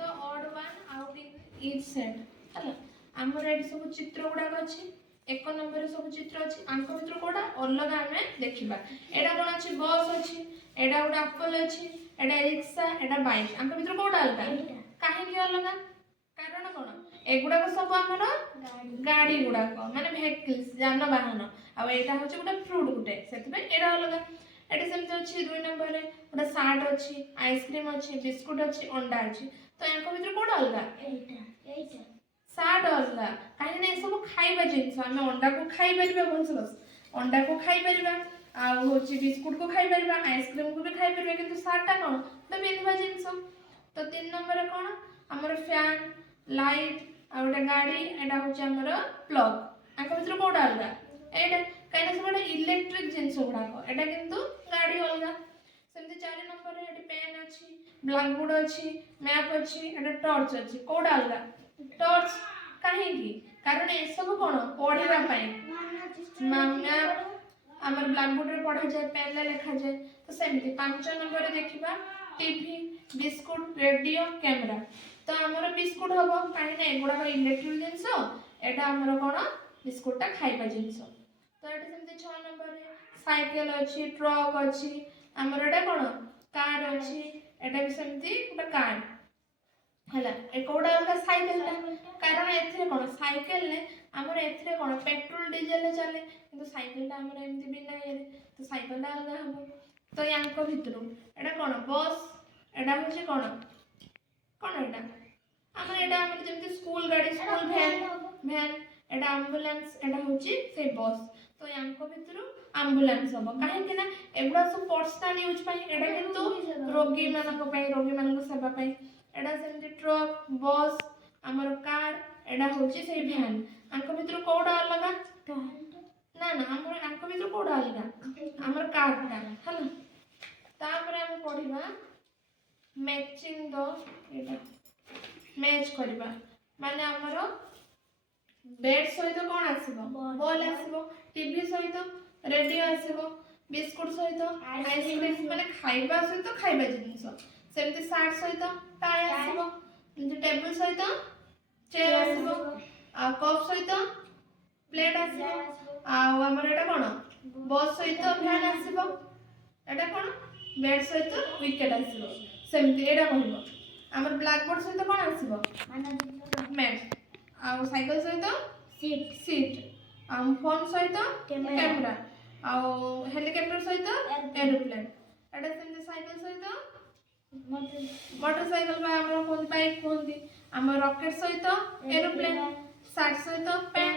the odd one out in each set ହେଲା हमर AD सब चित्र गुडा अछि एक नंबर सब चित्र अछि आंक भितर कोडा अलग आमे देखिबा एडा कोन अछि बस अछि एडा गुडा एप्पल अछि एडा रिक्शा एडा बाइक आंक भितर कोडा अलग काहे कि अलग कारण कोन एगुडा सब हमर गाड़ी गुडा को माने व्हीकल्स जानवाहन आ एटा होछि गुडा फ्रूट गुटे सेतबे एडा अलग एटा सेमते अछि 2 नंबर रे गुडा साट अछि आइसक्रीम अछि बिस्कुट अछि अंडा अछि तो आंक भितर कोडा अलग एटा साट अलग काहे ने सब खाइबा जिंस हमें अंडा को खाइ परबा बंसलस अंडा को खाइ परबा आ होछि बिस्कुट को खाइ परबा आइसक्रीम को भी खाइ परबा किंतु साटा कोन तो बेनबा जिंस तो 3 नंबर कोन हमर फैन लाइट आ ओटा गाड़ी एटा होछि हमर प्लग आंक भितर कोडा अलग एटा काहे सब इलेक्ट्रिक जिंस गुडा को एटा किंतु गाड़ी अलग सेमते 4 नंबर रे एटी पेन अछि ब्लैक बोर्ड अछि मैप अछि एटा टॉर्च अछि कोडा अलग टॉर्च काहे की कारण ए सब कोन पढिबा पई मैप हमर ब्लैक बोर्ड रे पढा जाय पेन ले लिखा जाय तो सेमते 5 नंबर रे देखिबा टीवी बिस्कुट रेडियो कैमरा तो हमर बिस्कुट हबो काहे ना एगुडा इलेक्ट्रिक जिंस एटा हमर कोन बिस्कुटटा खाइबा जिंस तो एटा सेमते 6 नंबर रे साइकिल अछि ट्रक अछि हमर एटा कोन कार अछि एटा भी सेमती उटा कार हला ए कोडा अलगा साइकिल कारण एथरे कोन साइकिल ने हमर एथरे कोन पेट्रोल डीजल ले चले किंतु साइकिल ता हमर एमती बिना ये तो साइकिल ता अलगा हबो तो यांको भितरु एटा कोन बस एटा होछि कोन कोन एटा हमर एटा हमर जेमती स्कूल गाड़ी स्कूल वैन एटा एम्बुलेंस एटा होछि से बस तो यांको भितरु एम्बुलेंस हबो काहे कि ना एगुडा सब पर्सनल यूज पई एटा किंतु रोगी मानक पई रोगी मानक सेवा पई एटा सेमती ट्रक बस हमर कार एटा होछि से वैन आंको भितर कोडा अलग ना ना हमर आंको भितर कोडा अलग हमर कार ता हला तापर हम पढिबा मैचिंग द एटा मैच करबा माने हमर बेड सहित कोन आसीबो बॉल आसीबो टीवी सहित रेडियो आसीबो बिस्कुट सहित आइसक्रीम माने खाइबा सहित खाइबा जिंस सेमते साट सहित टाई आसीबो टेबल सहित चेयर आसीबो आ कप सहित प्लेट आसीबो आ हमर एटा कोन बस सहित फैन आसीबो एटा कोन बेड सहित विकेट आसीबो सेमते एटा कहबो हमर ब्लैक बोर्ड सहित कोन आसीबो मैप आ साइकिल सहित सीट आ फोन सहित कैमरा आ हेलीकॉप्टर सहित एरोप्लेन एटा सेमते साइकिल सहित मोटरसाइकिल बा हमर कोन बाइक कोन दी हमर रॉकेट सहित एरोप्लेन साइड सहित पेन